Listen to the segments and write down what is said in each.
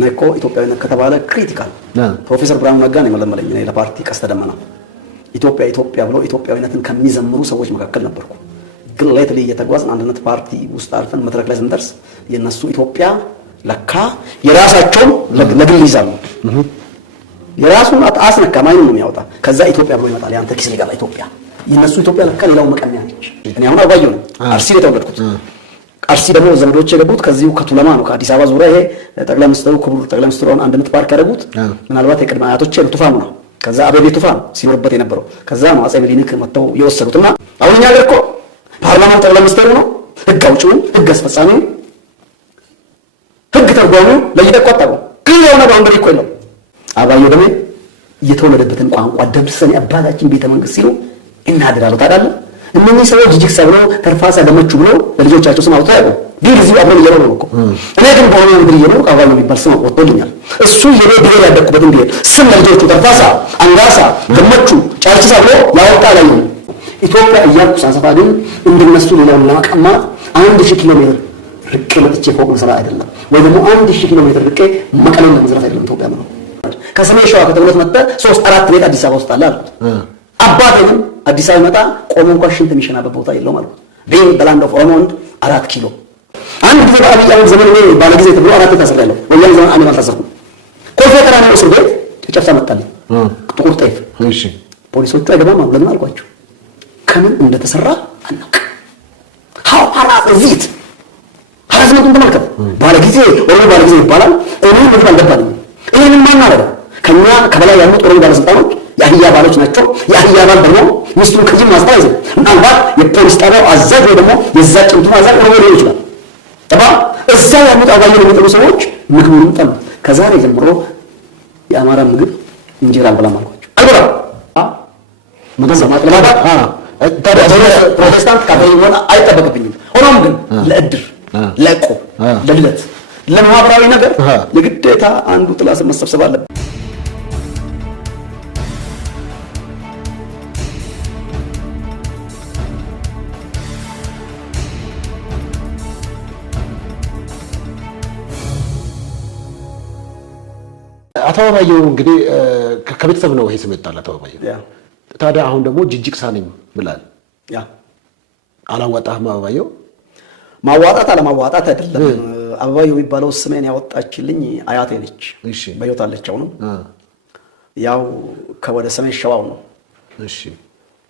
እኔ እኮ ኢትዮጵያዊነት ከተባለ ክሪቲካል ፕሮፌሰር ብርሃኑ ነጋ ነው የመለመለኝ እኔ ለፓርቲ ቀስተ ደመና ኢትዮጵያ ብሎ ኢትዮጵያዊነትን ከሚዘምሩ ሰዎች መካከል ነበርኩ። ግን ሌትሊ እየተጓዝን አንድነት ፓርቲ ውስጥ አልፈን መድረክ ላይ ስንደርስ የነሱ ኢትዮጵያ ለካ የራሳቸው ለግል ይዛሉ። የራሱን አስነካ ማይኑ ነው የሚያወጣ ከዛ ኢትዮጵያ ብሎ ይመጣል። ያንተ ኪስ ሊጋላ ኢትዮጵያ የነሱ ኢትዮጵያ ለካ ሌላው መቀሚያ ነች። እኔ አሁን አባየው ነው አርሲ የተወለድኩት። አርሲ ደግሞ ዘመዶቼ የገቡት ከዚሁ ከቱለማ ነው ከአዲስ አበባ ዙሪያ። ይሄ ጠቅላይ ሚኒስትሩ ክቡር ጠቅላይ ሚኒስትሩ አንድነት ፓርክ ያደረጉት ምናልባት የቅድመ አያቶቼ ቱፋሙ ነው። ከዛ አበቤ ቱፋም ሲኖርበት የነበረው ከዛ ነው አጼ ምኒልክ መጥተው የወሰዱትና አሁን እኛ ሀገር እኮ ፓርላማው ጠቅላይ ሚኒስትሩ ነው፣ ህግ አውጪው፣ ህግ አስፈጻሚው፣ ህግ ተርጓሚው ለይተህ ቆጠረው። ግን የሆነ ባውንደሪ እኮ የለው። አባየሁ ደሜ የተወለደበትን ቋንቋ ደምስሰን አባታችን ቤተ መንግስት ሲሉ እናድራሉ። ታዳለ እነኚህ ሰዎች ጅጅግ ሰብሎ ተርፋሳ ደመቹ ብሎ ለልጆቻቸው ስም አውጥተው ያውቁ። ግን እዚሁ አብረን እየኖሩ ነው እኮ። እኔ ግን በሆነ ምድር እየኖርኩ አባየሁ የሚባል ስም ወጥቶልኛል። እሱ የኔ ብሔር ያደኩበትን ብሔር ስም ለልጆቹ ተርፋሳ፣ አንጋሳ፣ ደመቹ፣ ጫርቺሳ ብሎ ያወጣ ላይ ነው። ኢትዮጵያ እያልኩ ሳሰፋ ግን እንደነሱ ሌላውን ለመቀማት 1000 ኪሎ ሜትር ርቄ መጥቼ ፎቅ መስራት አይደለም፣ ወይ ደግሞ 1000 ኪሎ ሜትር ርቄ መቀሌን ለመዝራት አይደለም። ኢትዮጵያ ነው ከሰሜን ሸዋ ከተብሎት መጣ 3-4 ቤት አዲስ አበባ ውስጥ አለ አልኩት። አባቴንም አዲስ አበባ መጣ ቆሞ እንኳን ሽንት የሚሸናበት ቦታ የለውም አልኩት። ቢን በላንድ ኦፍ ኦሮሞ አራት ኪሎ አንድ ጊዜ በአብይ አህመድ ዘመን እኔ ባለ ጊዜ ተብሎ 4 ታስሬያለሁ። ወያን ዘመን አንድ አልታሰርኩም። ኮልፌ ቀራኒዮ እስር ቤት ጨጨብሳ መጣልኝ ጥቁር ጤፍ። እሺ ፖሊሶቹ አይገባም አሉ። ለምን አልኳቸው? ከምን እንደተሰራ አናውቅ። ሃው ፓራዚት ሀራስመንቱን ተመልከት። ባለ ጊዜ ወይም ባለ ጊዜ ይባላል። እኔ ምን አልገባኝም። ይሄንን ማን አረጋ? ከኛ ከበላይ ያሉት ጦር ባለስልጣኖች የአህያ ባሎች ናቸው። የአህያ ባል ደግሞ ሚስቱን ከጅም ማስታይዘ ምናልባት የፖሊስ ጣቢያው አዛዥ ወይ ደግሞ የዛ ጭንቱ አዛዥ ኦሮሞ ሊሆን ይችላል። ተባ እዛ ያሉት አባየን የሚጠሉ ሰዎች ምግቡን ጠሉ። ከዛሬ ጀምሮ የአማራ ምግብ እንጀራ አልበላም አልኳቸው። አልበላም መገዛማት ለማዳ ፕሮቴስታንት ካቶሊክ ሆነ አይጠበቅብኝም። ሆኖም ግን ለእድር ለቆ ለልደት ለማህበራዊ ነገር የግዴታ አንዱ ጥላ ስር መሰብሰብ አለበት። አቶ አበባየሁ እንግዲህ ከቤተሰብ ነው ይሄ ስም የመጣው። አቶ አበባየሁ ታዲያ አሁን ደግሞ ጅጅግሳ ነኝ ብላል። አላዋጣህም? አበባየሁ ማዋጣት አለማዋጣት አይደለም። አበባየሁ የሚባለው ስሜን ያወጣችልኝ አያቴ ነች። እሺ በህይወት አለች አሁንም። ያው ከወደ ሰሜን ሸዋው ነው። እሺ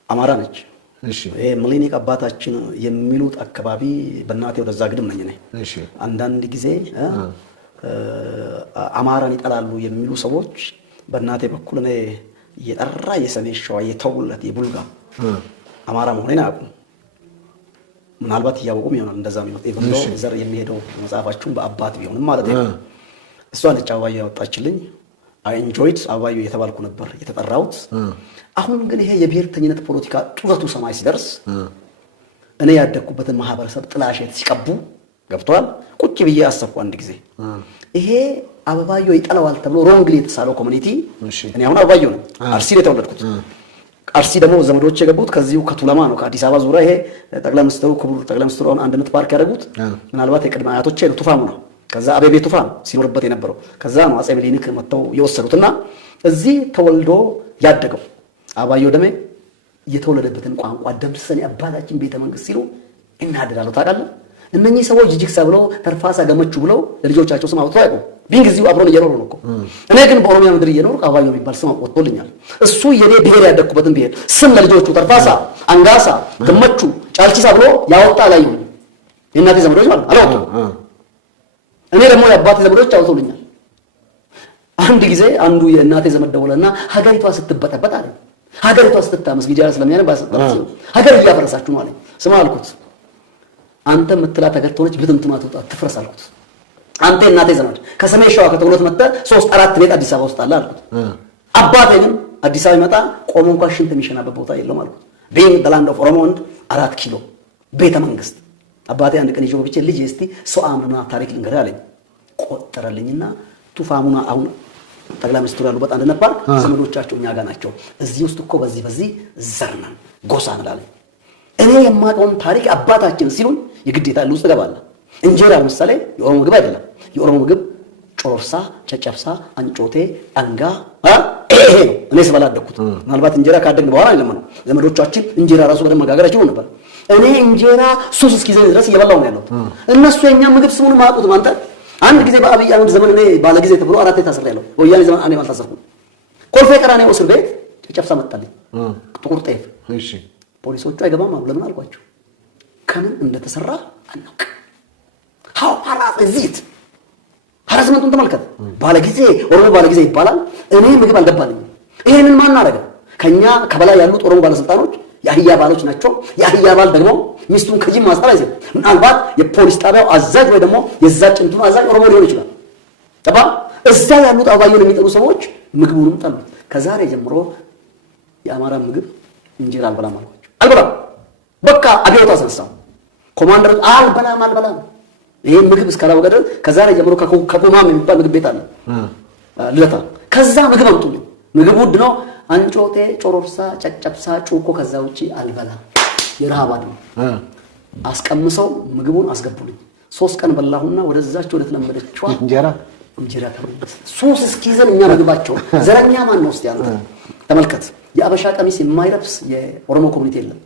አማራ ነች። እሺ ይሄ ምኒልክ አባታችን የሚሉት አካባቢ በእናቴ ወደዛ ግድም ነኝ ነኝ። እሺ አንዳንድ ጊዜ አማራን ይጠላሉ የሚሉ ሰዎች በእናቴ በኩል እኔ የጠራ የሰሜን ሸዋ የተውለት የቡልጋ አማራ መሆኔን አያውቁም። ምናልባት እያወቁም ይሆናል እንደዛ የሚሉት ኢቭን ዘር የሚሄደው መጽሐፋችሁን በአባት ቢሆንም ማለት ነው። እሷ ነች አበባየሁ ያወጣችልኝ። አይ ኢንጆይድ አበባየሁ የተባልኩ ነበር የተጠራሁት። አሁን ግን ይሄ የብሔርተኝነት ፖለቲካ ጡረቱ ሰማይ ሲደርስ እኔ ያደኩበትን ማህበረሰብ ጥላሸት ሲቀቡ ገብቷል። ቁጭ ብዬ አሰብኩ አንድ ጊዜ ይሄ አበባየሁ ይጠላዋል ተብሎ ሮንግሊ የተሳለው ኮሚኒቲ እኔ አሁን አበባየሁ ነው አርሲ የተወለድኩት። አርሲ ደግሞ ዘመዶቼ የገቡት ከዚሁ ከቱለማ ነው ከአዲስ አበባ ዙሪያ። ይሄ ጠቅላይ ሚኒስትሩ ክቡር ጠቅላይ ሚኒስትሩ አንድነት ፓርክ ያደረጉት ምናልባት የቅድመ አያቶቼ ቱፋሙ ነው። ከዛ አበቤ ቱፋም ሲኖርበት የነበረው ከዛ ነው አጼ ምኒልክ መጥተው የወሰዱትና እዚህ ተወልዶ ያደገው አበባየሁ ደሜ የተወለደበትን ቋንቋ ደምስሰን አባታችን ቤተ መንግስት ሲሉ እናድራሉ። ታውቃለህ እነኚህ ሰዎች ጅጅግ ሰብሎ ተርፋሳ ገመቹ ብለው ለልጆቻቸው ስም አውጥተው ያውቁ። ቢን ጊዜው አብረን እየኖሩ ነው እኮ። እኔ ግን በኦሮሚያ ምድር እየኖርኩ አበባየሁ የሚባል ስም ወጥቶልኛል። እሱ የኔ ብሔር ያደኩበትን ብሔር ስም ለልጆቹ ተርፋሳ፣ አንጋሳ፣ ገመቹ፣ ጫርቺሳ ብሎ ያወጣ ላይ ነው የእናቴ ዘመዶች ማለት አላወጡም። እኔ ደግሞ የአባቴ ዘመዶች አውጥቶልኛል። አንድ ጊዜ አንዱ የእናቴ ዘመድ ደወለና ሀገሪቷ ስትበጠበጥ አለኝ። ሀገሪቷ ስትታመስ ጊዜ ስለሚያነ ባሰጣት ሀገር እያፈረሳችሁ ነው አለኝ። ስማ አልኩት አንተ የምትላት ሀገር ተሆነች ብትምትማ ትውጣ ትፍረስ አልኩት። አንተ እናቴ ዘመድ ከሰሜን ሸዋ ከተውሎት መጣ 3-4 ቤት አዲስ አበባ ውስጥ አለ አልኩት። አባቴ ግን አዲስ አበባ ይመጣ ቆሞ እንኳን ሽንት የሚሸናበት ቦታ የለውም አልኩት። ቢን በላንድ ኦፍ ኦሮሞ 4 ኪሎ ቤተ መንግስት አባቴ አንድ ቀን ይዤው ብቻ ልጅ እስቲ ሰው አምና ታሪክ ልንገርህ አለኝ። ቆጠረልኝና ቱፋሙና አሁን ጠቅላይ ሚኒስትሩ ያሉበት አንድነት ፓርክ ዘመዶቻቸው እኛ ጋር ናቸው። እዚህ ውስጥ እኮ በዚህ ዘርነን ጎሳ እንላለን። እኔ የማውቀውን ታሪክ አባታችን ሲሉን የግዴታ ውስጥ ገባለሁ። እንጀራ ለምሳሌ የኦሮሞ ምግብ አይደለም። የኦሮሞ ምግብ ጮርሳ፣ ጨጨብሳ፣ አንጮቴ፣ አንጋ ይሄ ነው እኔ ስበላ አደግኩት። ምናልባት እንጀራ ካደግን በኋላ አይደለም ነው ዘመዶቻችን እንጀራ ራሱ በደንብ መጋገር አይችሉም ነበር። እኔ እንጀራ ሱስ እስኪዘኝ ድረስ እየበላሁ ነው ያለሁት። እነሱ የኛ ምግብ ስሙን ማያውቁትም። አንተ አንድ ጊዜ በአብይ አህመድ ዘመን እኔ ባለጊዜ ተብሎ 4 ታስሬያለሁ። ወያኔ ዘመን እኔ አልታሰርኩም። ኮልፌ ቀራኒዮ እስር ቤት ጨጨብሳ መጣልኝ፣ ጥቁር ጤፍ። እሺ ፖሊሶቹ አይገባም አሉ። ለምን አልኳቸው? ከምን እንደተሰራ አናውቅ። ሃው ፓራዚት ሀራስመንቱን ተመልከት። ባለጊዜ ኦሮሞ ባለጊዜ ይባላል። እኔ ምግብ አልገባልኝም። ይሄንን ማን አደረገ? ከኛ ከበላይ ያሉት ኦሮሞ ባለስልጣኖች የአህያ ባሎች ናቸው። የአህያ ባል ደግሞ ሚስቱን ከጂም ማስጠር አይዘም። ምናልባት የፖሊስ ጣቢያው አዛዥ ወይ ደግሞ የዛች እንትኑ አዛዥ ኦሮሞ ሊሆን ይችላል። ጠባ እዛ ያሉት አባዩን የሚጠሉ ሰዎች ምግቡንም ጠሉት። ከዛሬ ጀምሮ የአማራ ምግብ እንጀራ አልበላም አልኳቸው። አልበላም በቃ አብዮት አስነሳው። ኮማንደር አልበላም ይሄ ምግብ እስካላወቀ ድረስ ከዛሬ ጀምሮ ከኮማም የሚባል ምግብ ቤት አለ ልደታ። ከዛ ምግብ አምጡልኝ። ምግብ ውድ ነው። አንጮቴ፣ ጮሮርሳ፣ ጨጨብሳ፣ ጩኮ ከዛ ውጪ አልበላም። የረሃብ አድማ አስቀምሰው ምግቡን አስገቡልኝ። 3 ቀን በላሁና ወደዛች ወደ ተለመደችዋ እንጀራ ተመለስ። ሱስ እስኪዘን እኛ ምግባቸው ዘረኛ ማን ነው? እስቲ አንተ ተመልከት። የአበሻ ቀሚስ የማይለብስ የኦሮሞ ኮሚኒቲ የለም።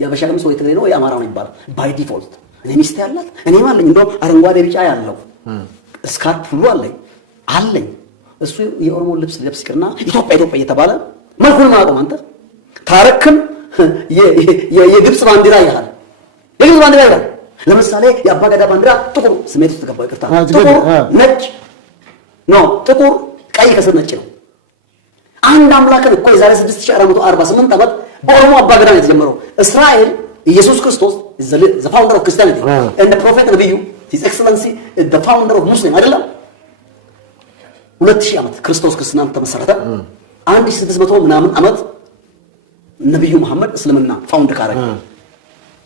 የአበሻ ቀሚስ ወይ ትግሬ ነው ወይ አማራ ነው ይባላል ባይ ዲፎልት። እኔ ሚስት ያላት እኔም አለኝ። እንደውም አረንጓዴ ቢጫ ያለው ስካርፕ ሁሉ አለኝ። እሱ የኦሮሞ ልብስ ለብስ ይቅርና ኢትዮጵያ እየተባለ መልኩን ማቆም አንተ ታረክም የግብጽ ባንዲራ ይላል። የግብጽ ባንዲራ ይላል። ለምሳሌ የአባገዳ ባንዲራ ጥቁር ስሜት ውስጥ ገባ። ይቅርታ ጥቁር ነጭ ነው። ጥቁር ቀይ ከስር ነጭ ነው። አንድ አምላክን እኮ የዛሬ 6448 ዓመት በኦሮሞ አባገዳ ነው የተጀመረው። እስራኤል ኢየሱስ ክርስቶስ the founder of Christianity and the prophet ነብዩ his excellency is the founder of Muslim አይደለም። 2000 ዓመት ክርስቶስ ክርስትናን ተመሰረተ። 1600 ምናምን ዓመት ነብዩ መሐመድ እስልምና ፋውንድ ካረገ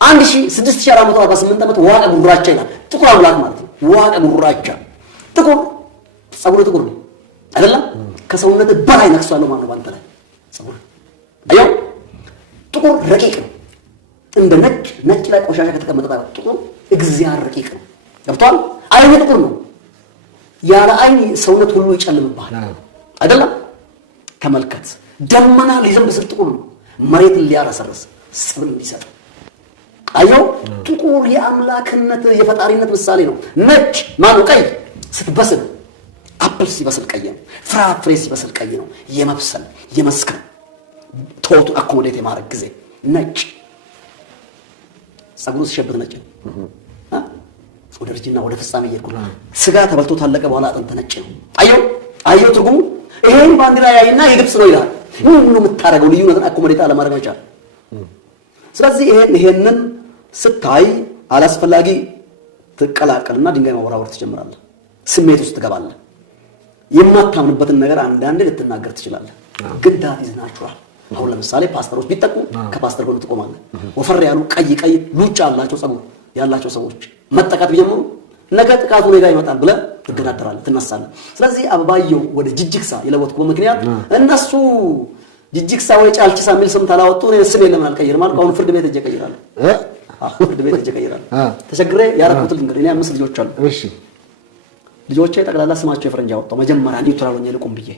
6448 ዓመት ዋቀ ጉራቻ ይላል። ጥቁር አምላክ ማለት ነው። ዋቀ ጉራቻ ጥቁር ጸጉር ጥቁር ነው አይደለም። ከሰውነት በላይ ነክሷል ማለት ነው። ባንተ ላይ ጸጉር አየው። ጥቁር ረቂቅ ነው። እንደ ነጭ ላይ ቆሻሻ ከተቀመጠ ጥቁር እግዚአብሔር ረቂቅ ነው። ገብቷል? አይነ ጥቁር ነው። ያለ አይን ሰውነት ሁሉ ይጨልምባል አይደለም። ተመልከት። ደመና ሊዘንብ ስል ጥቁር ነው። መሬትን ሊያረሰርስ ሰብል ሊሰጥ አየው። ጥቁር የአምላክነት የፈጣሪነት ምሳሌ ነው። ነጭ ማነው? ቀይ ስትበስል አፕል ሲበስል ቀይ ነው። ፍራፍሬ ሲበስል ቀይ ነው። የመብሰል የመስከር ቶቱ አኮሞዴት የማድረግ ጊዜ ነጭ ጸጉሩ ሲሸብት ነጭ ነው። ወደ እርጅና ወደ ፍጻሜ እየሄድኩ ነው። ስጋ ተበልቶ ታለቀ በኋላ አጥንት ነጭ ነው። አየው ትርጉሙ። ይሄን ባንዲራ ያይና የግብጽ ነው ይላል። ምን ነው የምታረገው? ልዩነትን አኮሞዴት አለማድረግ መቻል። ስለዚህ ይሄንን ስታይ አላስፈላጊ ትቀላቀልና ድንጋይ ማወራወር ትጀምራለህ። ስሜት ውስጥ ትገባለህ። የማታምንበትን ነገር አንዳንዴ ልትናገር ትችላለህ። ግን that is natural። አሁን ለምሳሌ ፓስተሮች ቢጠቁ ከፓስተር ጎን ትቆማለህ። ወፈር ያሉ ቀይ ሉጫ ያላቸው ጸጉር ያላቸው ሰዎች መጠቃት ቢጀምሩ ነገ ጥቃቱ ላይ ይመጣል ብለህ ትገዳደራለህ፣ ትነሳለህ። ስለዚህ አበባየው ወደ ጅጅክሳ የለወጥኩበት ምክንያት እነሱ ጅጅክሳ ወይ ጫልቺሳ የሚል ስም ታላወጡ ነው። ስም የለም አልቀይርም አልኩ። አሁን ፍርድ ቤት ሄጄ እቀይራለሁ። ፍርድ ቤት ሄጄ እቀይራለሁ። ተቸግሬ ያረኩት ልንገር። እኔ 5 ልጆች አሉ። እሺ ልጆቼ ጠቅላላ ስማቸው የፈረንጅ አወጣው። መጀመሪያ ኒውትራል ሆኜ ልቁም ብዬ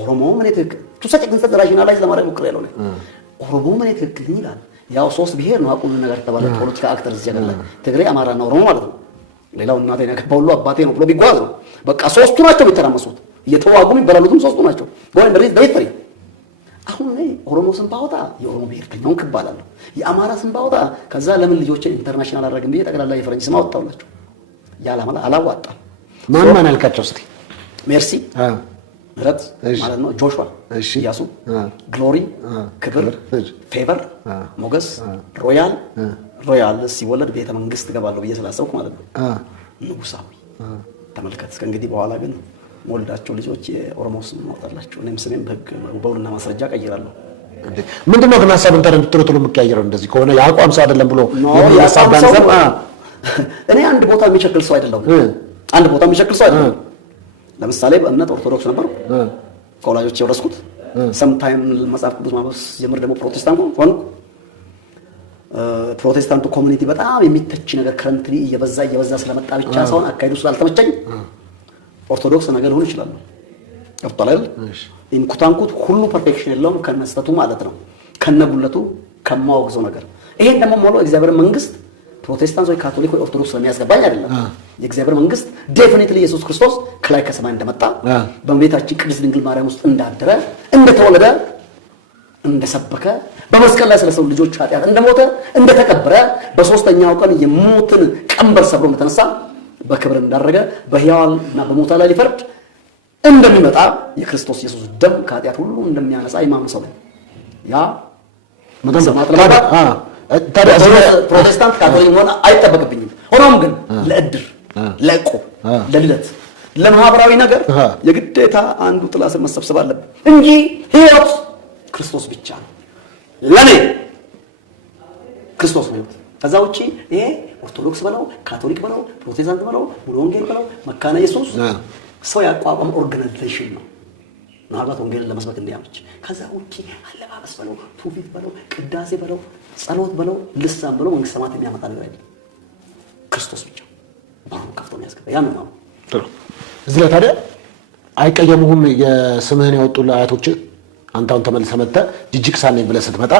ኦሮሞ ምን ትክክል ቱሰጭ ግን ተደራሽናላይዝ ለማድረግ ሞክሬያለሁ። ኦሮሞ ምን ትክክል ይላል። ያው 3 ብሔር ነው አቁም ነገር ተባለ። ፖለቲካ አክተር እዚህ ያለ ትግሬ፣ አማራና ኦሮሞ ማለት ነው። ሌላው እናቴ ነው ከበሁሉ አባቴ ነው ብሎ ቢጓዝ ነው። በቃ 3ቱ ናቸው የሚተራመሱት። እየተዋጉ የሚበላሉትም 3ቱ ናቸው። ጎን ድሪት ዳይትሪ አሁን ላይ ኦሮሞ ስም ባወጣ የኦሮሞ ብሔርተኛውን ክባላለሁ። የአማራ ስም ባወጣ ከዛ ለምን ልጆቼን ኢንተርናሽናል አደረግን ብዬ ጠቅላላ የፈረንጅ ስም አወጣውላቸው። ያላማላ አላዋጣም። ማን አልካቸው? እስቲ ሜርሲ ምህረት ማለት ነው። ጆሹዋ ኢያሱ፣ ግሎሪ ክብር፣ ፌቨር ሞገስ፣ ሮያል ሲወለድ ቤተ መንግስት ገባለሁ ብዬ ስላሰብኩ ማለት ነው። ንጉሳዊ ተመልከት። ከእንግዲህ በኋላ ግን ወልዳቸው ልጆች የኦሮሞ ስም ማውጣላቸው። እኔም ስሜን በውልና ማስረጃ ቀይራለሁ። ምንድነው ግን ሐሳብን ተረጥሮ የምትቀያየረው? እንደዚህ ከሆነ የአቋም ሰው አይደለም ብሎ እኔ አንድ ቦታ የሚቸክል ሰው አይደለም። ለምሳሌ በእምነት ኦርቶዶክስ ነበር ከወላጆቼ የወረስኩት። ሰምታይም መጽሐፍ ቅዱስ ማንበብ ጀምር ደግሞ ፕሮቴስታንት ሆንኩ። ፕሮቴስታንቱ ኮሚኒቲ በጣም የሚተች ነገር ከረንትሊ እየበዛ ስለመጣ ብቻ ሳይሆን አካሄዱ ስላልተመቸኝ ኦርቶዶክስ ነገር ሊሆን ይችላል። ገብቶሃል? ኢንኩታንኩት ሁሉ ፐርፌክሽን የለውም ከነስተቱ ማለት ነው፣ ከነጉለቱ ከማወግዘው ነገር። ይሄን ደግሞ ሞሎ እግዚአብሔር መንግስት ፕሮቴስታንት ወይ ካቶሊክ ወይ ኦርቶዶክስ ስለሚያስገባኝ አይደለም። የእግዚአብሔር መንግስት ዴፊኒትሊ ኢየሱስ ክርስቶስ ከላይ ከሰማይ እንደመጣ በእመቤታችን ቅድስት ድንግል ማርያም ውስጥ እንዳደረ እንደተወለደ እንደሰበከ በመስቀል ላይ ስለ ሰው ልጆች ኃጢአት እንደሞተ እንደተቀበረ በሶስተኛው ቀን የሞትን ቀንበር ሰብሮ እንደተነሳ በክብር እንዳረገ በሕያዋንና በሞታ ላይ ሊፈርድ እንደሚመጣ የክርስቶስ ኢየሱስ ደም ከኃጢአት ሁሉ እንደሚያነጻ የማምን ሰው ነው። ያ ፕሮቴስታንት ካቶሊክ ሆነ አይጠበቅብኝም። ሆኖም ግን ለእድር፣ ለዕቁብ፣ ለልደት፣ ለማህበራዊ ነገር የግዴታ አንዱ ጥላ ስር መሰብሰብ አለብን እንጂ ሕይወት ክርስቶስ ብቻ ነው። ለኔ ክርስቶስ ነው። ከዛ ውጪ ይሄ ኦርቶዶክስ በለው ካቶሊክ በለው ፕሮቴስታንት በለው ሙሉ ወንጌል በለው መካነ ኢየሱስ ሰው ያቋቋመ ኦርጋናይዜሽን ነው። ምናልባት ወንጌልን ለመስበክ እንዲያመች። ከዛ ውጪ አለባበስ በለው ትውፊት በለው ቅዳሴ በለው ጸሎት በለው ልሳን በለው መንግስተ ሰማያት የሚያመጣ ነገር አይደለም። ክርስቶስ ብቻ ባሩን ከፍቶ የሚያስገባ ያ ነው። ጥሩ። እዚህ ላይ ታዲያ አይቀየሙህም የስምህን ያወጡልህ አያቶችህ? አንተ አሁን ተመልሰህ መጥተህ ጅጅክሳ ነኝ ብለህ ስትመጣ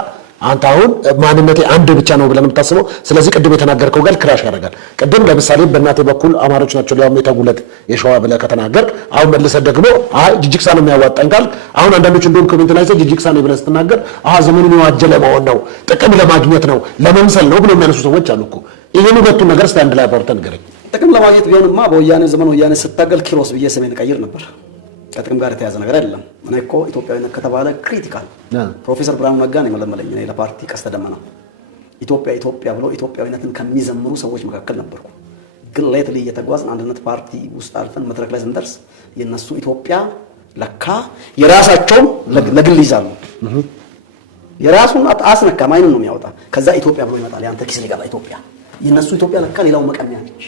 አንተ አሁን ማንነቴ አንድ ብቻ ነው ብለህ የምታስበው። ስለዚህ ቅድም የተናገርከው ጋር ክራሽ ያደርጋል። ቅድም ለምሳሌ በእናቴ በኩል አማሮች ናቸው ሊያውም የተጉለት የሸዋ ብለህ ከተናገር አሁን መልሰህ ደግሞ አይ ጅጅክሳ ነው የሚያዋጣኝ ካልክ አሁን አንዳንዶች እንደውም ኮሜንት ላይ ጅጅክሳ ነኝ ብለህ ስትናገር ዘመኑን የዋጀ ለመሆን ነው፣ ጥቅም ለማግኘት ነው፣ ለመምሰል ነው ብሎ የሚያነሱ ሰዎች አሉ እኮ። ይህን ሁለቱን ነገር እስኪ አንድ ላይ አብረን ንገረኝ። ጥቅም ለማግኘት ቢሆንማ በወያኔ ዘመን ወያኔ ስታገል ኪሮስ ብዬ ስሜን ቀይር ነበር። ከጥቅም ጋር የተያዘ ነገር አይደለም። እኔ እኮ ኢትዮጵያዊነት ከተባለ ክሪቲካል ፕሮፌሰር ብርሃኑ ነጋ ነው የመለመለኝ። እኔ ለፓርቲ ቀስተ ደመና ኢትዮጵያ ኢትዮጵያ ብሎ ኢትዮጵያዊነትን ከሚዘምሩ ሰዎች መካከል ነበርኩ። ግን ሌትሊ እየተጓዝን አንድነት ፓርቲ ውስጥ አልፈን መድረክ ላይ ስንደርስ የነሱ ኢትዮጵያ ለካ የራሳቸውን ለግል ይዛሉ። የራሱን አስነካ ማይንን ነው የሚያወጣ። ከዛ ኢትዮጵያ ብሎ ይመጣል። ያንተ ኪስ ሊገባ ኢትዮጵያ የነሱ ኢትዮጵያ ለካ ሌላው መቀሚያ ነች፣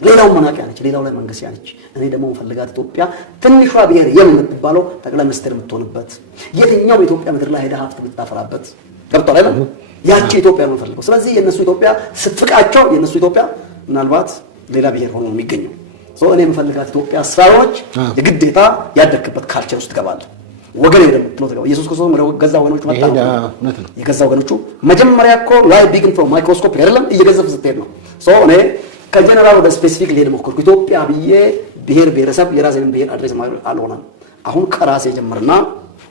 ሌላው መናቂያ ነች፣ ሌላው ላይ መንገስያ ነች። እኔ ደግሞ ፈልጋት ኢትዮጵያ ትንሿ ብሔር የምትባለው ጠቅላይ ሚኒስትር የምትሆንበት የትኛው የኢትዮጵያ ምድር ላይ ሄዳ ሀብት ብታፈራበት ገብቷል አይደል? ያቺ ኢትዮጵያ ነው ፈልገው። ስለዚህ የነሱ ኢትዮጵያ ስትፍቃቸው የነሱ ኢትዮጵያ ምናልባት ሌላ ብሔር ሆኖ ነው የሚገኘው። እኔ የምፈልጋት ኢትዮጵያ ስራዎች የግዴታ ያደክበት ካልቸር ውስጥ ትገባለህ። ወገን ሄደ ምትለው ተገባ። ኢየሱስ ክርስቶስ ወደ ገዛ ወገኖቹ መጣ ነው። የገዛ ወገኖቹ መጀመሪያ እኮ ላይ ቢግን ፍሮም ማይክሮስኮፕ አይደለም እየገዘፈ ስትሄድ ነው። እኔ ከጀነራል ወደ ስፔሲፊክ ሊሄድ ሞከርኩ። ኢትዮጵያ ብዬ ብሔር ብሔረሰብ የራሴን ብሔር አድሬስ ማድረግ አልሆነም። አሁን ከራሴ ጀምርና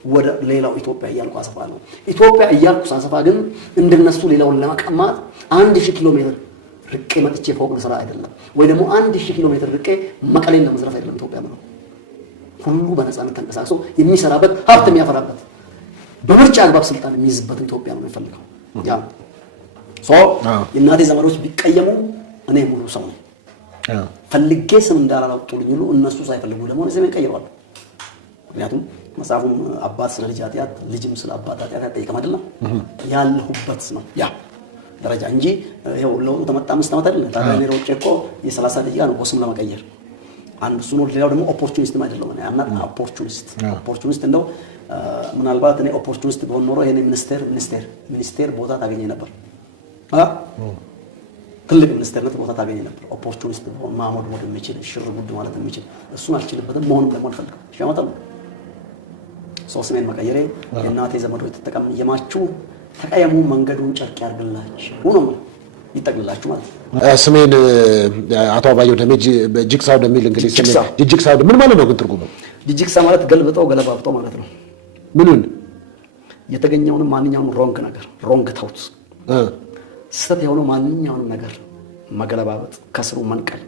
ወደ ሌላው ኢትዮጵያ እያልኩ አሰፋለሁ። ኢትዮጵያ እያልኩ ሳሰፋ ግን እንደነሱ ሌላውን ለመቀማት 1000 ኪሎ ሜትር ርቄ መጥቼ ፎቅ ልሰራ አይደለም፣ ወይ ደግሞ 1000 ኪሎ ሜትር ርቄ መቀሌን ለመዝረፍ አይደለም። ኢትዮጵያ ነው ሁሉ በነፃነት ተንቀሳቅሶ የሚሰራበት ሀብት የሚያፈራበት በምርጫ አግባብ ስልጣን የሚይዝበት ኢትዮጵያ ነው የሚፈልገው። ያ የእናቴ ዘመዶች ቢቀየሙ እኔ ሙሉ ሰው ነኝ። ፈልጌ ስም እንዳላወጡልኝ ሁሉ እነሱ ሳይፈልጉ ደግሞ ስሜን ቀይረዋል። ምክንያቱም መጽሐፉም አባት ስለ ልጅ ኃጢአት ልጅም ስለ አባት ኃጢአት አይጠይቅም አይደለም ያለሁበት ነው ያ ደረጃ እንጂ ይኸው ለውጡ ተመጣ 5 ዓመት አይደለም። ታዲያ እኔ ሮጬ እኮ የ30 ደቂቃ ነው ስም ለመቀየር አንድ እሱ ነው። ሌላው ደግሞ ኦፖርቹኒስት አይደለም። እኔ አምናት ኦፖርቹኒስት እንደው ምናልባት እኔ ኦፖርቹኒስት ብሆን ኖሮ የኔ ሚኒስቴር ቦታ ታገኘ ነበር። ትልቅ ሚኒስቴርነት ቦታ ታገኘ ነበር። ኦፖርቹኒስት ብሆን ማሞድ ወደ የሚችል ሽር ጉድ ማለት የሚችል እሱን አልችልበትም። መሆንም ደግሞ አልፈልግም። እሺ አመጣለሁ ስሜን መቀየሬ የእናቴ ዘመዶች ተጠቀም የማችሁ ተቀየሙ፣ መንገዱን ጨርቅ ያርግላችሁ ነው ይጠቅልላችሁ ማለት ነው። ስሜን አቶ አባየሁ ደሜ ጅግሳው ደሚል እንግሊዝ ስሜ ጅግሳው ምን ማለት ነው ግን ትርጉሙ? ጅግሳ ማለት ገልብጠው ገለባብጠው ማለት ነው። ምኑን? የተገኘውንም ማንኛውንም ሮንግ ነገር ሮንግ ታውት ስህተት የሆነው ማንኛውንም ነገር መገለባበጥ ከስሩ መንቀል።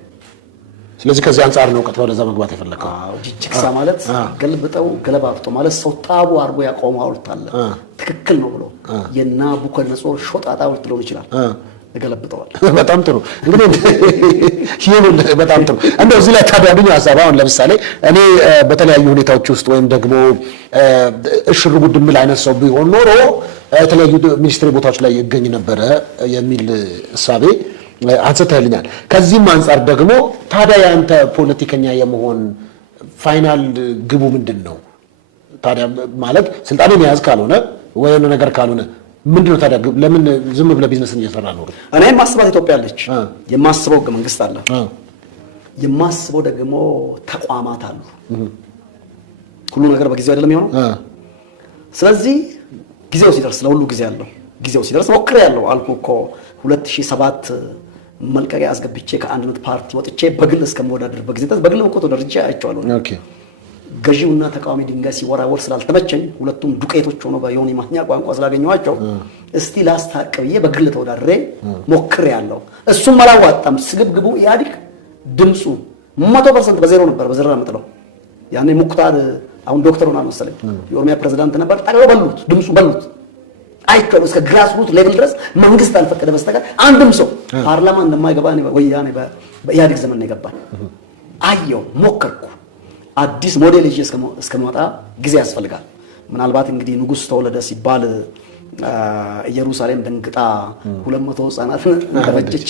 ስለዚህ ከዚህ አንጻር ነው ቀጥታ ወደዛ መግባት የፈለከው? አዎ ጅግሳ ማለት ገልብጠው ገለባብጠው ማለት ሰው ታቡ አድርጎ ያቆመው ሐውልት አለ ትክክል ነው ብሎ የናቡከደነፆር ሾጣጣ ሐውልት ሊሆን ይችላል እገለብጠዋል። በጣም ጥሩ እንግዲህ ይሄን በጣም ጥሩ እንደው እዚህ ላይ ታዲያዱኝ ሐሳብ አሁን ለምሳሌ እኔ በተለያዩ ሁኔታዎች ውስጥ ወይም ደግሞ እሽሩ ጉድ ምን አይነት ሰው ቢሆን ኖሮ የተለያዩ ሚኒስትሪ ቦታዎች ላይ ይገኝ ነበረ የሚል እሳቤ አንስተህልኛል። ከዚህም አንጻር ደግሞ ታዲያ ያንተ ፖለቲከኛ የመሆን ፋይናል ግቡ ምንድን ነው ታዲያ? ማለት ስልጣንን የያዝ ካልሆነ ወይ ነገር ካልሆነ ምንድነው ታዲያ? ለምን ዝም ብለህ ቢዝነስን እየሰራ ነው? እኔ የማስባት ኢትዮጵያ አለች፣ የማስበው ህገ መንግስት አለ። የማስበው ደግሞ ተቋማት አሉ። ሁሉ ነገር በጊዜው አይደለም የሚሆነው። ስለዚህ ጊዜው ሲደርስ ለሁሉ ጊዜ አለው። ጊዜው ሲደርስ ሞክሬያለሁ አልኩህ እኮ 2007 መልቀቂያ አስገብቼ ከአንድነት ፓርቲ ወጥቼ በግል እስከምወዳደርበት ጊዜ ድረስ በግል እኮ ተወዳድሬ አይቼዋለሁ። ገዢውና ተቃዋሚ ድንጋይ ሲወራወር ስላልተመቸኝ ሁለቱም ዱቄቶች ሆኖ በዮኒ ማኛ ቋንቋ ስላገኘኋቸው እስቲ ላስታቅ ብዬ በግል ተወዳድሬ ሞክሬያለሁ። እሱም አላዋጣም። ስግብግቡ ኢህአዴግ ድምፁ 100% በዜሮ ነበር። በዜሮ አመጣው። ያኔ ሙክታር አሁን ዶክተር ሆና መሰለኝ የኦሮሚያ ፕሬዝዳንት ነበር። ጠቅላው በሉት፣ ድምፁ በሉት። አይቻሉ እስከ ግራስሩት ሌቭል ድረስ መንግስት አልፈቀደ በስተቀር አንድም ሰው ፓርላማ እንደማይገባ ወያኔ በኢህአዴግ ዘመን ነው የገባኝ። አየው፣ ሞከርኩ። አዲስ ሞዴል ይዤ እስከመጣ ጊዜ ያስፈልጋል። ምናልባት እንግዲህ ንጉስ ተወለደ ሲባል ኢየሩሳሌም ደንግጣ 200 ህፃናት ተፈጀች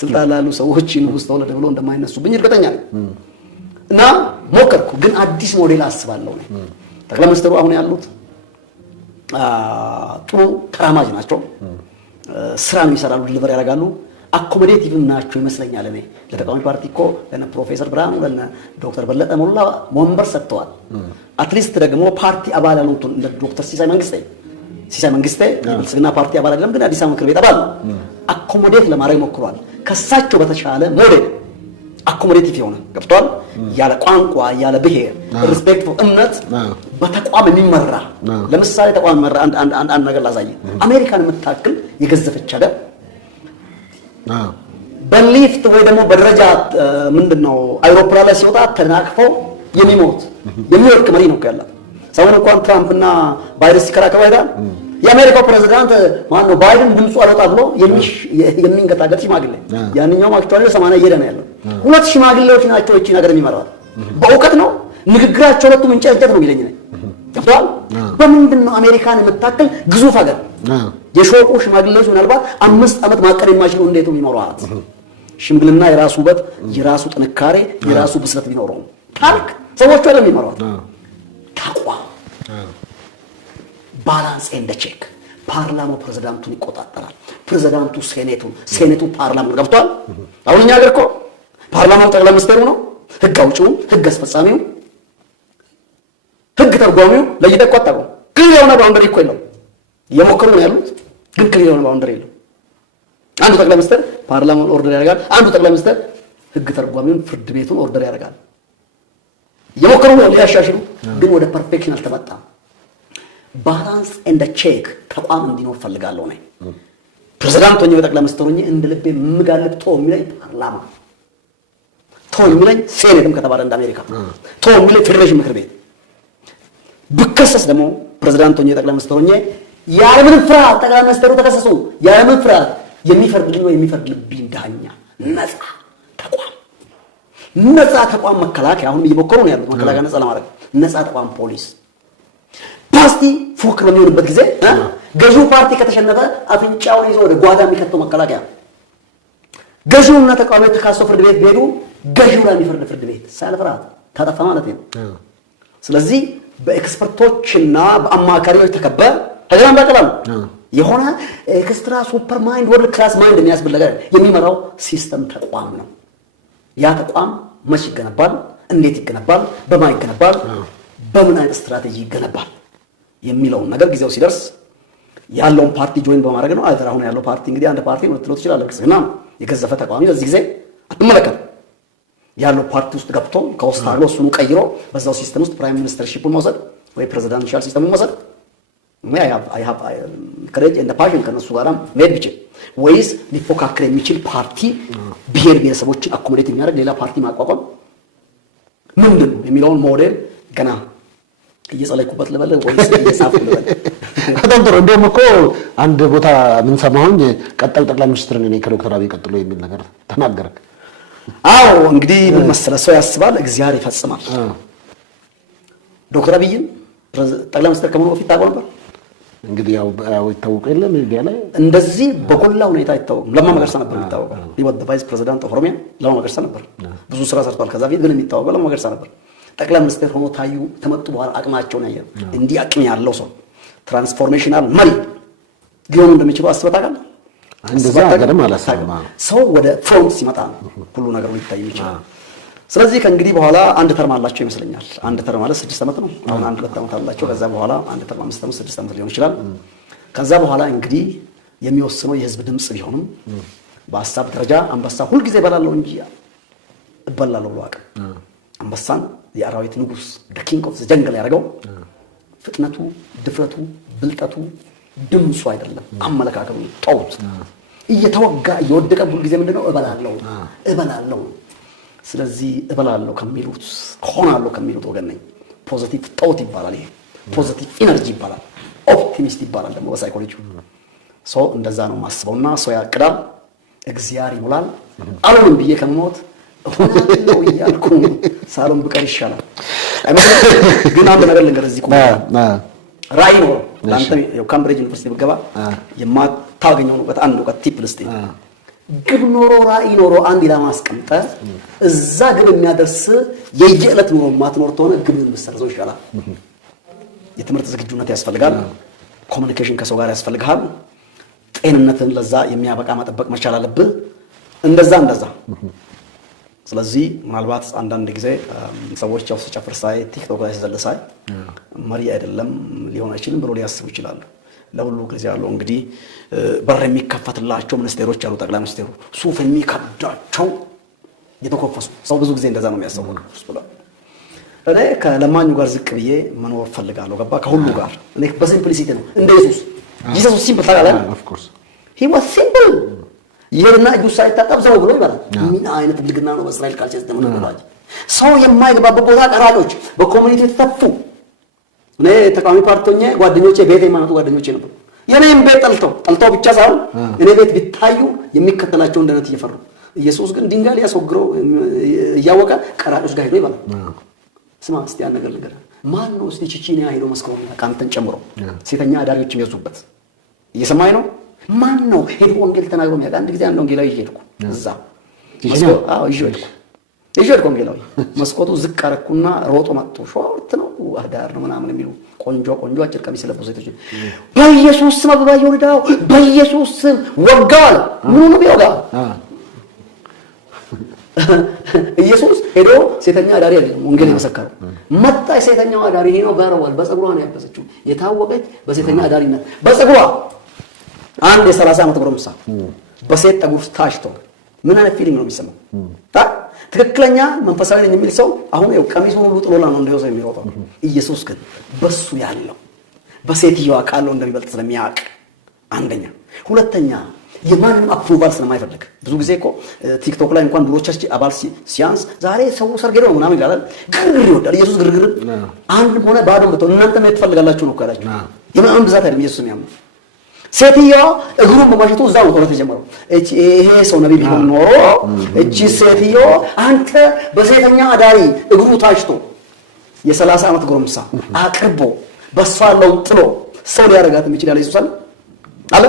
ስልጣን ላሉ ሰዎች ንጉስ ተወለደ ብሎ እንደማይነሱብኝ እርግጠኛ ነኝ። እና ሞከርኩ፣ ግን አዲስ ሞዴል አስባለሁ ነው። ጠቅላይ ሚኒስትሩ አሁን ያሉት ጥሩ ተራማጅ ናቸው። ስራም ይሰራሉ፣ ዲሊቨር ያደርጋሉ። አኮሞዴቲቭ ናቸው ይመስለኛል። እኔ ለተቃዋሚ ፓርቲ እኮ ለነ ፕሮፌሰር ብርሃኑ ለነ ዶክተር በለጠ ሞላ ወንበር ሰጥተዋል። አትሊስት ደግሞ ፓርቲ አባል ያሉትን እንደ ዶክተር ሲሳይ መንግስቴ የብልጽግና ፓርቲ አባል አይደለም፣ ግን አዲስ አበባ ምክር ቤት አባል ነው። አኮሞዴት ለማድረግ ሞክሯል። ከሳቸው በተሻለ ሞዴል አኮሞዴቲቭ የሆነ ገብቷል። ያለ ቋንቋ ያለ ብሔር ሪስፔክት እምነት በተቋም የሚመራ ለምሳሌ ተቋም መራ አንድ ነገር ላሳየ። አሜሪካን የምታክል የገዘፈች ሀገር በሊፍት ወይ ደግሞ በደረጃ ምንድነው አይሮፕላን ላይ ሲወጣ ተናቅፈው የሚወድቅ መሪ ነው ያላት። ሰውን እንኳን ትራምፕና ባይደን ሲከራከሩ አይደል? የአሜሪካው ፕሬዝዳንት ማን ነው? ባይደን ድምፁ አልወጣ ብሎ የሚንገታገት ሽማግሌ፣ ያንኛው አክቹአሊ 80 እየሄደ ነው ያለው። ሁለት ሽማግሌዎች ናቸው እቺ ነገር የሚመራው። በእውቀት ነው ንግግራቸው፣ ሁለቱም እንጨት ነው የሚለኝ ነው። ገብቷል? በምንድነው አሜሪካን የምታክል ግዙፍ ሀገር የሾቁ ሽማግሌዎች ምናልባት 5 ዓመት ማቀድ የማይችሉ እንዴት ነው የሚኖሯት? ሽምግልና የራሱ ውበት፣ የራሱ ጥንካሬ፣ የራሱ ብስለት ቢኖረው ታሪክ ሰዎቹ አይደለም የሚመሯት። ተቋም ባላንስ ኤንድ ቼክ። ፓርላማው ፕሬዝዳንቱን ይቆጣጠራል፣ ፕሬዝዳንቱ ሴኔቱ ፓርላማውን። ገብቷል? አሁን እኛ ሀገር እኮ ፓርላማው ጠቅላይ ሚኒስትሩ ነው፣ ህግ አውጪው፣ ህግ አስፈጻሚው፣ ህግ ተርጓሚው ለይተህ ቆጠረው። ክሊር የሆነ ባውንደሪ እኮ የለውም። እየሞከሩ ነው ያሉት፣ ግን ክሊር የሆነ ባውንደሪ የለውም። አንዱ ጠቅላይ ሚኒስትር ፓርላማውን ኦርደር ያደርጋል፣ አንዱ ጠቅላይ ሚኒስትር ህግ ተርጓሚውን ፍርድ ቤቱን ኦርደር ያደርጋል። እየሞከሩ ነው ሊያሻሽሉ፣ ግን ወደ ፐርፌክሽን አልተመጣም። ባላንስ ኤንድ ቼክ ተቋም እንዲኖር ፈልጋለሁ ነኝ። ፕሬዝዳንት ሆኜ በጠቅላይ ሚኒስትር ሆኜ እንደ ልቤ የምጋልብ የሚለኝ ፓርላማ፣ የሚለኝ ሴኔትም ከተባለ እንደ አሜሪካ የሚለኝ ፌዴሬሽን ምክር ቤት፣ ብከሰስ ደግሞ ፕሬዝዳንት ሆኜ ጠቅላይ ሚኒስትር ሆኜ ያለምንም ፍርሃት ጠቅላይ ሚኒስትሩ ተከሰሱ ያለምንም ፍርሃት የሚፈርድልኝ ዳኛ፣ ነፃ ተቋም መከላከያ አሁን እየሞከሩ ነው ያሉት። መከላከያ ነፃ ለማድረግ ነፃ ተቋም ፖሊስ። ፓርቲ ፉክክር በሚሆንበት ጊዜ ገዢው ፓርቲ ከተሸነፈ አፍንጫውን ይዞ ወደ ጓዳ የሚከተው መከላከያ፣ ገዢውና ተቃዋሚዎች ተካሰው ፍርድ ቤት ቢሄዱ ገዢው ላይ የሚፈርድ ፍርድ ቤት ሳልፍራት ታጠፋ ማለት ነው። ስለዚህ በኤክስፐርቶችና በአማካሪዎች ተከበ ተገናም ባቀላል የሆነ ኤክስትራ ሱፐር ማይንድ ወርልድ ክላስ ማይንድ የሚያስብል ነገር የሚመራው ሲስተም ተቋም ነው። ያ ተቋም መቼ ይገነባል? እንዴት ይገነባል? በማን ይገነባል? በምን አይነት ስትራቴጂ ይገነባል የሚለውን ነገር ጊዜው ሲደርስ ያለውን ፓርቲ ጆይን በማድረግ ነው። አይተር አሁን ያለው ፓርቲ እንግዲህ አንድ ፓርቲ ነው ልትለው ትችላለህ። ግና የገዘፈ ተቋሚ በዚህ ጊዜ አትመለከት። ያለው ፓርቲ ውስጥ ገብቶ ከውስጥ አለ እሱን ቀይሮ በዛው ሲስተም ውስጥ ፕራይም ሚኒስተርሺፑን መውሰድ ወይ ፕሬዚዳንሻል ሲስተሙን መውሰድ I have courage and the passion ከነሱ ጋር መሄድ ብቻ ወይስ ሊፎካከር የሚችል ፓርቲ ብሔር ብሔረሰቦችን አኮሞዴት የሚያደርግ ሌላ ፓርቲ ማቋቋም ምንድን ነው የሚለውን ሞዴል ገና እየጸለይኩበት ልበል ወይስ እየጻፍኩ ልበል? በጣም ጥሩ። እንደውም እኮ አንድ ቦታ ምን ሰማሁኝ ቀጣዩ ጠቅላይ ሚኒስትር ነኝ ከዶክተር አብይ ቀጥሎ የሚል ነገር ተናገርክ። አዎ እንግዲህ ምን መሰለህ ሰው ያስባል እግዚአብሔር ይፈጽማል። ዶክተር አብይን ጠቅላይ ሚኒስትር ከመሆኑ በፊት ታውቀው ነበር? እንግዲህ ያው ይታወቅ የለ ሚዲያ ላይ እንደዚህ በጎላ ሁኔታ አይታወቅም። ለማ መገርሳ ነበር የሚታወቀው። ይወጥ ቫይስ ፕሬዚዳንት ኦፍ ኦሮሚያ ለማ መገርሳ ነበር። ብዙ ስራ ሰርቷል። ከዛ ፊት ግን የሚታወቀው ለማ መገርሳ ነበር። ጠቅላይ ሚኒስትር ሆኖ ታዩ ተመጡ በኋላ አቅማቸውን ያየው እንዲህ አቅም ያለው ሰው ትራንስፎርሜሽናል መሪ ሊሆኑ እንደሚችሉ አስበህ ታውቃለህ? እንደዛ አገርም አላሰማ ሰው ወደ ፍሮንት ሲመጣ ሁሉ ነገር ሊታይ ይችላል። ስለዚህ ከእንግዲህ በኋላ አንድ ተርም አላቸው ይመስለኛል። አንድ ተርም ማለት 6 ዓመት ነው። አሁን 1-2 ዓመት አላቸው። ከዛ በኋላ አንድ ተርም 5 ዓመት 6 ዓመት ሊሆን ይችላል። ከዛ በኋላ እንግዲህ የሚወስነው የህዝብ ድምጽ ቢሆንም በሀሳብ ደረጃ አንበሳ ሁልጊዜ እበላለሁ እንጂ እበላለሁ ብሎ አቅም አንበሳን የአራዊት ንጉስ ኪንግ ኦፍ ዘ ጀንግል ያደረገው ፍጥነቱ፣ ድፍረቱ፣ ብልጠቱ፣ ድምፁ አይደለም አመለካከቱ ጦት እየተወጋ እየወደቀ ሁልጊዜ ምንድነው እበላለሁ። ስለዚህ እበላለሁ ከሚሉት ሆናለሁ ከሚሉት ወገን ነኝ። ፖዚቲቭ ጦት ይባላል። ይሄ ፖዚቲቭ ኢነርጂ ይባላል። ኦፕቲሚስት ይባላል ደግሞ በሳይኮሎጂ። ሰው እንደዛ ነው ማስበውና ሰው ያቅዳል፣ እግዚአብሔር ይሞላል። አሉን ብዬ ከመሞት ነው እያልኩ ሳሎን ብቀር ይሻላል። ግን አንድ ነገር ልንገርህ እዚህ ራዕይ ነው ለአንተ ካምብሪጅ ዩኒቨርሲቲ ብትገባ የማታገኘውን እውቀት አንድ እውቀት ቲፕ ልስጥህ። ግብ ኖሮ ራዕይ ኖሮ አንድ ኢላማ አስቀምጠህ እዛ ግብ የሚያደርስ የየዕለት ኑሮ ማትኖር ተሆነ ግብን ብትሰርዘው ይሻላል። የትምህርት ዝግጁነት ያስፈልጋል። ኮሙኒኬሽን ከሰው ጋር ያስፈልጋል። ጤንነትን ለዛ የሚያበቃ መጠበቅ መቻል አለብህ። እንደዛ ስለዚህ ምናልባት አንዳንድ ጊዜ ሰዎች ያው ሲጨፍር ሳይ ቲክቶክ ላይ ሲዘል ሳይ መሪ አይደለም ሊሆን አይችልም ብሎ ሊያስቡ ይችላሉ። ለሁሉ ጊዜ ያለው እንግዲህ በር የሚከፈትላቸው ሚኒስቴሮች አሉ። ጠቅላይ ሚኒስቴሩ ሱፍ የሚከብዳቸው የተኮፈሱ ሰው ብዙ ጊዜ እንደዛ ነው የሚያስበው። እኔ ከለማኙ ጋር ዝቅ ብዬ መኖር ፈልጋለሁ። ገባ ከሁሉ ጋር እኔ በሲምፕሊሲቲ ነው እንደ ኢየሱስ ሲምፕል ታውቃለህ። ኦፍ ኮርስ ሂ ዋዝ ሲምፕል ይሄና እጁ ሳይታጠብ ሰው ብሎ ይባላል። ምን አይነት ብልግና ነው በእስራኤል ካልቸር ተመለከታች። ሰው የማይገባበት ቦታ ቀራጮች በኮሚኒቲ ተተፉ። እኔ ተቃዋሚ ፓርቲኛ ጓደኞቼ ቤት የማመጡ ጓደኞቼ ነበሩ። የኔም ቤት ጠልተው ብቻ ሳይሆን እኔ ቤት ቢታዩ የሚከተላቸው እንደነት እየፈሩ ኢየሱስ ግን ድንጋይ ሊያስወግረው እያወቀ ቀራጮች ጋር ሄዶ ይባላል። ስማ እስቲ ያን ነገር ልንገርህ። ማን ነው እስቲ ቺቺኒያ ሄዶ መስከሮ ካንተን ጨምሮ ሴተኛ አዳሪዎች የሚያዙበት እየሰማኝ ነው? ማን ነው ሄዶ ወንጌል ተናግሮ የሚያውቅ? አንድ ጊዜ አንድ ወንጌላዊ ይሄድኩ እዛ ይሄድኩ ወንጌላዊ መስኮቱ ዝቅ አረኩና ሮጦ መጥቶ ሾርት ነው አዳር ነው ምናምን የሚሉ ቆንጆ አጭር ቀሚስ ለብሰው ሴቶች በኢየሱስ ስም አበባ ይወልዳው በኢየሱስ ስም ወጋው። ምን ነው ቢወጋ? ኢየሱስ ሄዶ ሴተኛ አዳሪ አይደለም ወንጌል የመሰከረው መጣ። ሴተኛው አዳሪ ነው በረወል በፀጉሯ ነው ያበሰችው። የታወቀች በሴተኛ አዳሪነት በፀጉሯ አንድ የ30 ዓመት ጎረምሳ በሴት ጠጉር ታሽቶ ምን አይነት ፊሊንግ ነው የሚሰማው? ትክክለኛ መንፈሳዊ ነኝ የሚል ሰው አሁን ያው ቀሚሱን ሁሉ ጥሎላ ነው እንደው ሰው የሚሮጠው። ኢየሱስ ግን በሱ ያለው በሴትየዋ ቃል እንደሚበልጥ ስለሚያውቅ አንደኛ፣ ሁለተኛ የማንንም አፕሩቫል ስለማይፈልግ ብዙ ጊዜ እኮ ቲክቶክ ላይ እንኳን ብሎቻችን አባል ሲያንስ ዛሬ ሰው ሰርግ ነው ምናምን ይላል። ግርግር ይወዳል ኢየሱስ ግርግር። አንድ ሆነ ባዶም ብትሆን እናንተ ምን ትፈልጋላችሁ ነው ካላችሁ የማን ብዛት አይደለም ኢየሱስ የሚያምኑ ሴትየዋ እግሩን በማሸቱ እዛው ጦርነት ተጀመረው። ይሄ ሰው ነብይ ቢሆን ኖሮ እቺ ሴትየዋ አንተ በሴተኛ አዳሪ እግሩ ታሽቶ የ30 ዓመት ጎረምሳ አቅርቦ በሷ ያለው ጥሎ ሰው ሊያረጋት የሚችል ያለ ኢየሱስ አለ።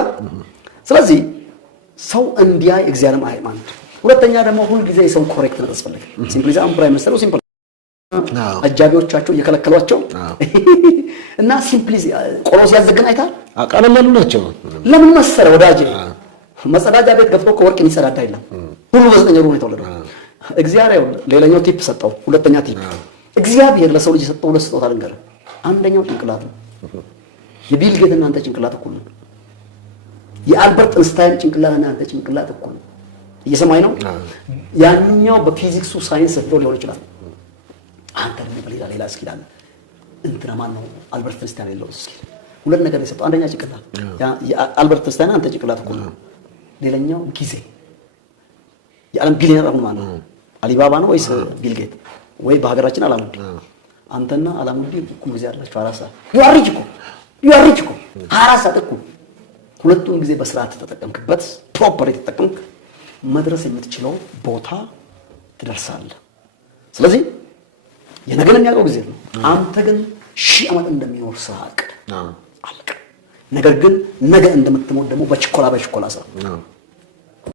ስለዚህ ሰው እንዲያይ እግዚአብሔርም አይማን። ሁለተኛ ደግሞ ሁሉ ጊዜ ሰው ኮሬክት ነው ያስፈልግ። ሲምፕሊዛ ፕራይም ሚኒስተሩ ሲምፕል አጃቢዎቻቸው እየከለከሏቸው እና ሲምፕሊዚ ቆሎ ሲያዘግን አይታል አቃለሉ ናቸው። ለምን መሰለ ወዳጄ መጸዳጃ ቤት ገብቶ ከወርቅ የሚጸዳዳ የለም። ሁሉ በዘጠኝ ወር ነው የተወለደው። እግዚአብሔር ሌላኛው ቲፕ ሰጠው። ሁለተኛ ቲፕ እግዚአብሔር ለሰው ልጅ ሰጠው ለስጦታ ልንገርህ። አንደኛው ጭንቅላት ነው። የቢል ጌት እና አንተ ጭንቅላት እኩል ነው። የአልበርት ኢንስታይን ጭንቅላትና አንተ ጭንቅላት እኩል ነው። እየሰማኝ ነው? ያንኛው በፊዚክሱ ሳይንስ ሊሆን ይችላል። አንተ ሌላ እስኪል አለ እንትና ማን ነው አልበርት ኢንስታይን የለው እስኪል ሁለት ነገር የሰጠው አንደኛ ጭንቅላት የአልበርት ኢንስታይን አንተ ጭንቅላት እኩል ነው። ሌላኛው ጊዜ የዓለም ቢሊየነር አሁን ማለት ነው አሊባባ ነው ወይስ ቢል ጌት ወይ በሀገራችን አላሙዲ አንተና አላሙዲ እኩል ጊዜ አላችሁ 4 ሰዓት ዩአሪጅ እኮ 4 ሰዓት እኮ ሁለቱን ጊዜ በስርዓት ተጠቀምክበት ፕሮፐር ተጠቀምክ መድረስ የምትችለው ቦታ ትደርሳለህ። ስለዚህ የነገን የሚያውቀው ጊዜ ነው። አንተ ግን 1000 ዓመት እንደሚኖር ሳቅ አልቀ ነገር ግን ነገ እንደምትሞት ደግሞ በችኮላ ሰው